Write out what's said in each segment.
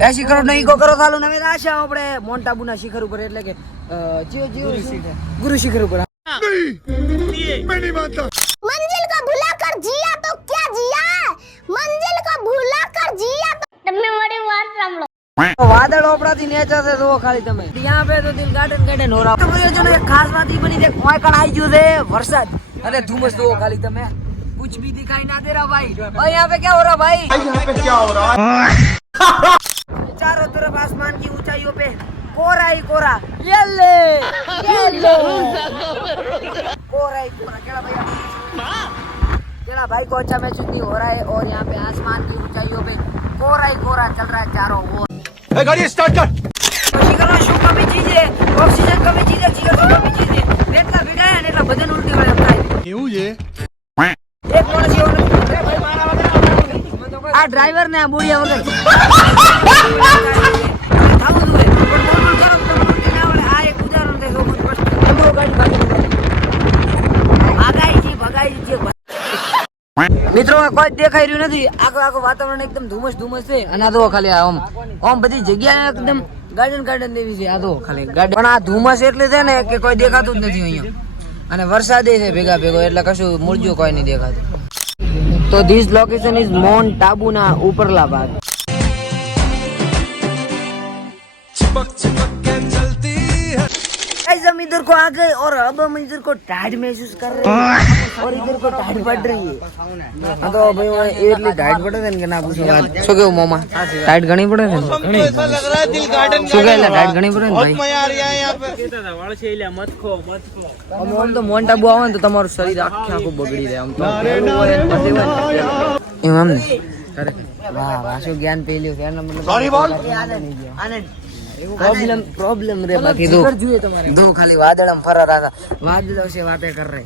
80 કરોડ નો eco કરો ચાલુ નવી આશા આપણે મોન્ટ આબુના શિખર ઉપર એટલે કે ગુરુ શિખર ઉપર मंजिल को भुलाकर जिया तो क्या जिया मंजिल को भुलाकर जिया तो તમે મારી વાત સાંભળો વાદળ ઓપડાથી નેચર છે જો ખાલી તમે ત્યાં पे तो दिल गार्डन गार्डन हो रहा तो प्रियजनो एक खास बात ई बनी देख કોઈ કણ આવી ગયું છે વરસાદ અને ધુમ્મસ જો ખાલી તમે कुछ भी दिखाई ना दे रहा भाई और यहाँ पे क्या हो रहा भाई यहाँ पे क्या हो रहा चारों तरफ आसमान की ऊंचाइयों पे कोरा ही कोरा ये ले कोरा ही कोरा केड़ा भैया केड़ा भाई को अच्छा महसूस नहीं हो रहा है और यहाँ पे आसमान की ऊंचाइयों पे कोरा ही कोरा चल रहा है चारों ओर गाड़ी स्टार्ट कर શિખરમાં શું કમી ચીજ છે ઓક્સિજન કમી ચીજ છે જીવન કમી ચીજ છે એટલા ભીડાય ને એટલા બદન ઉલટી વળે થાય એવું છે એક માણસ એવો આ ડ્રાઈવર ને આ બોડિયા વગર થાવું જોઈએ પણ બોલ કરો તો ઉલટી ના વળે આ એક ઉદાહરણ છે લોકો અંદરો ગાડી ભગાઈ છે મિત્રો કોઈ દેખાઈ રહ્યું નથી આખો વાતાવરણ એકદમ ધુમ્મસ છે અને આ તો ખાલી આમ બધી જગ્યાએ એકદમ ગાર્ડન દેવી છે આ તો ખાલી ગાર્ડન પણ આ ધુમ્મસ એટલે છે ને કે કોઈ દેખાતું જ નથી અહીંયા અને વરસાદે છે ભેગો એટલે કશું મૂળજો કોઈ નહીં દેખાતું તો ધીસ લોકેશન ઇઝ મોન્ટ આબુના ઉપરલા ભાગ हम इधर को आ गए और अब हम इधर को टाइड महसूस कर रहे हैं और इधर को टाइड पड़ रही है हाँ तो भाई एटली टाइड पड़े थे कि ना पूछो बात શું કેવું મોમા ટાઈટ ઘણી પડે છે ઘણી ऐसा लग रहा है दिल गार्डन શું કહે ટાઈટ ઘણી પડે ને ભાઈ મજા આ રહી है यहां पे કેતા હતા વાળ છે એટલે મત ખો આમ તો મોન્ટ આબુ આવે ને તો તમારું શરીર આખું બગડી જાય આમ તો એમ ને વાહ શું જ્ઞાન પેલ્યું છે એનો મતલબ સોરી બોલ આનંદ प्रॉब्लम रे बाकी दो खाली वादळम फरा रहा था वादळों से बातें कर रहे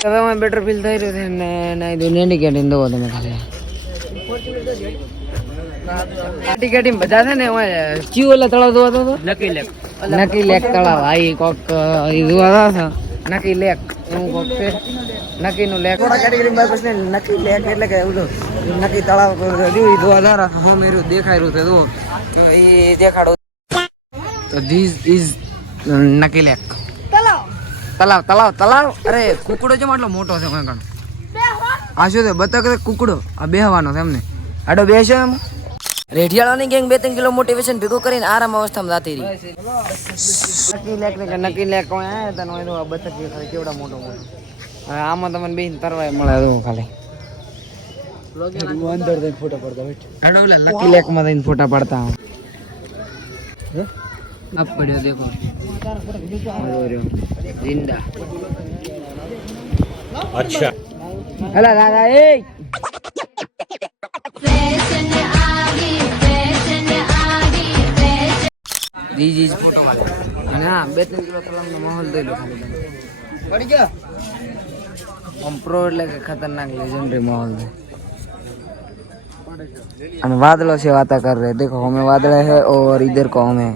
હવે મને બેટર ફીલ થઈ રહ્યું છે ને નહીં દો નેન્ડિકેટિંગ દો તમે ખાલી નેન્ડિકેટિંગ બધા છે ને ઓય ચીઓ લે તળાવ દો તો નકી લેક તળાવ આઈ કોક ઈ જોવા હતા નકી લેક એવું કોક છે નકી નું લેક થોડા કેટેગરી માં પ્રશ્ન નકી લેક એટલે કે એવું નકી તળાવ ઈ જોવા હતા હો મેરું દેખાઈ રહ્યું છે જો એ દેખાડો तो दिस इज नकी लेक तलाव अरे कुकड़ो जो मतलब मोटो છે કોઈ કણ આ શું છે બતક છે કુકડો આ બેહવાનો છે એમને આડો બેસો એમ રેઠિયાળાની ગેંગ 2-3 કિલો મોટિવેશન ભેગું કરીને આરામ અવસ્થામાં જાતી રહી નકી લેક કોઈ આયા તને ઓય તો બતક ખાલી કેવડા મોટો હવે આમાં તમને બેન તરવાય મળે તો ખાલી અંદર જઈને ફોટો પડતા બેઠ આડો ઓલા નકી લેક માં જઈને ફોટા પડતા अब पढ़ो देखो जिंदा अच्छा हेलो दादा ए जी फोटो वाला ना 2-3 किलो तलाव નો માહોલ દઈ લો ખાલી તમે પડી ગયો हम प्रो એટલે કે खतरनाक लेजेंडरी माहौल है અને વાદળો से बातें कर रहे देखो हमें वादळ है और इधर को हमें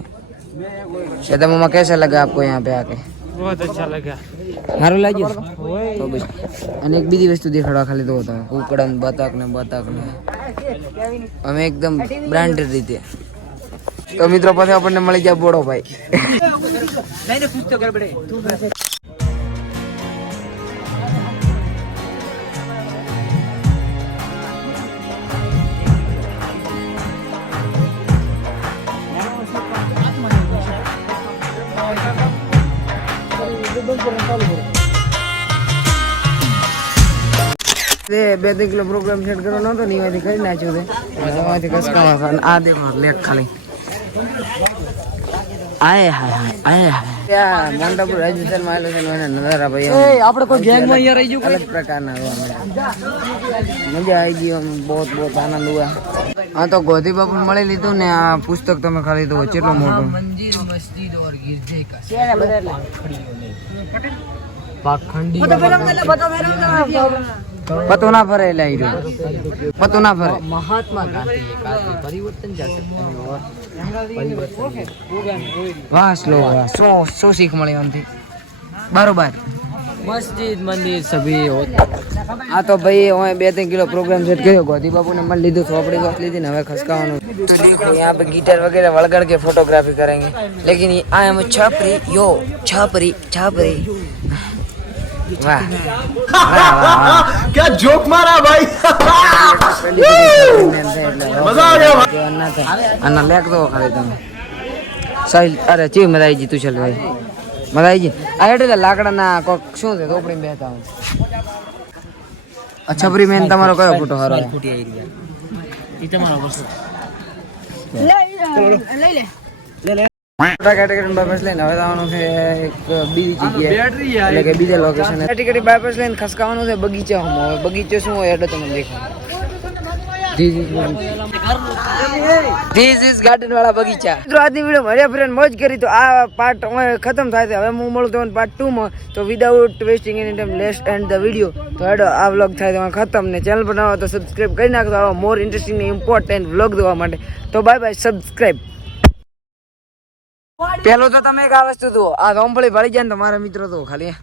शेता मामा कैसा लगा आपको यहाँ पे आके बहुत अच्छा लगा સારું લાગ્યું તો બસ અને એક બીજી વસ્તુ દેખાડવા ખાલી તો તમે કુકડા બતક ને અમે એકદમ બ્રાન્ડેડ રીતે તો મિત્રો પછી આપણને મળી જાય બોડો ભાઈ નહીં પૂછતો ગરબડે તે 2 કિલો પ્રોગ્રામ સેટ કરવાનો હતો ને એમાંથી કરી નાખ્યું છે એમાંથી કસકાવા અને આ દેખો લેક ખાલી આય ત્યાં મોન્ટાપુર રાજસ્થાન માં આવેલો છે એના નજારા ભાઈ આપણે કોઈ ગેંગ માં અહીંયા રહી ગયું અલગ પ્રકારના મજા આવી ગઈ બહુ આનંદ હુઆ હા તો ગોધી બાપુ મળી લીધું ને આ પુસ્તક તમે ખાલી તો કેટલો મોટો મંદિર મસ્જિદ ઓર ગિરજે કા છે બધા પાખંડી पतो ना फरे लाइरो पतो ना फरे महात्मा गांधी परिवर्तन जा सकते हैं और परिवर्तन वाह श्लोक 100 सीख मळे हमथी बरोबर મસ્જિદ મંદિર સભી હોતા આ તો ભાઈ હું 2-3 કિલો प्रोग्राम सेट કર્યો ગોધી બાપુ ને મળી લીધું ચોપડી ગોત લીધી ને હવે ખસકાવાનું तो देखो यहाँ पे गिटार वगैरह वलगड़ के फोटोग्राफी करेंगे लेकिन आई एम छपरी यो छपरी छपरी वाह वाह वाह क्या जोक मारा भाई मजा आ गया अन्ना लेक दो खाली તમે સાહિલ અરે ચી મજા આવી જી તું ચાલ ભાઈ મજા આવી જી આ એટલે લાકડાના કોક શું છે ટોપડી બેઠા હું છપરી મેન તમારો કયો ફોટો હારો ફૂટી આવી રહ્યા ઈ તમારો વર્ષો મોટા કેટેગરી બાયપાસ લઈને હવે જવાનું છે એક બીજી જગ્યાએ એટલે કે બીજા લોકેશન કેટેગરી બાયપાસ લઈને ખસકાવાનું છે બગીચામાં હવે બગીચો શું હોય એટલે તમને દેખાડું ધીસ ઇઝ ગાર્ડન વાળા બગીચા મિત્રો આજની વિડીયો મારી ફ્રેન્ડ મોજ કરી તો આ પાર્ટ ખતમ થાય છે હવે હું મળું તમને પાર્ટ 2 માં તો without wasting any time let's and the video તો હેડો આ વ્લોગ થાય તો ખતમ ને ચેનલ પર નવા તો સબસ્ક્રાઇબ કરી નાખજો આવા મોર ઇન્ટરેસ્ટિંગ ને ઇમ્પોર્ટન્ટ વ્લોગ જોવા માટે તો બાય બાય સબસ્ક્રાઇબ પેલો તો તમે એક આ વસ્તુ જુઓ આ રોંભળી ભળી જાય ને તો મારા મિત્રો તો ખાલી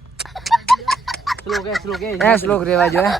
સ્લોક રેવા જોઈએ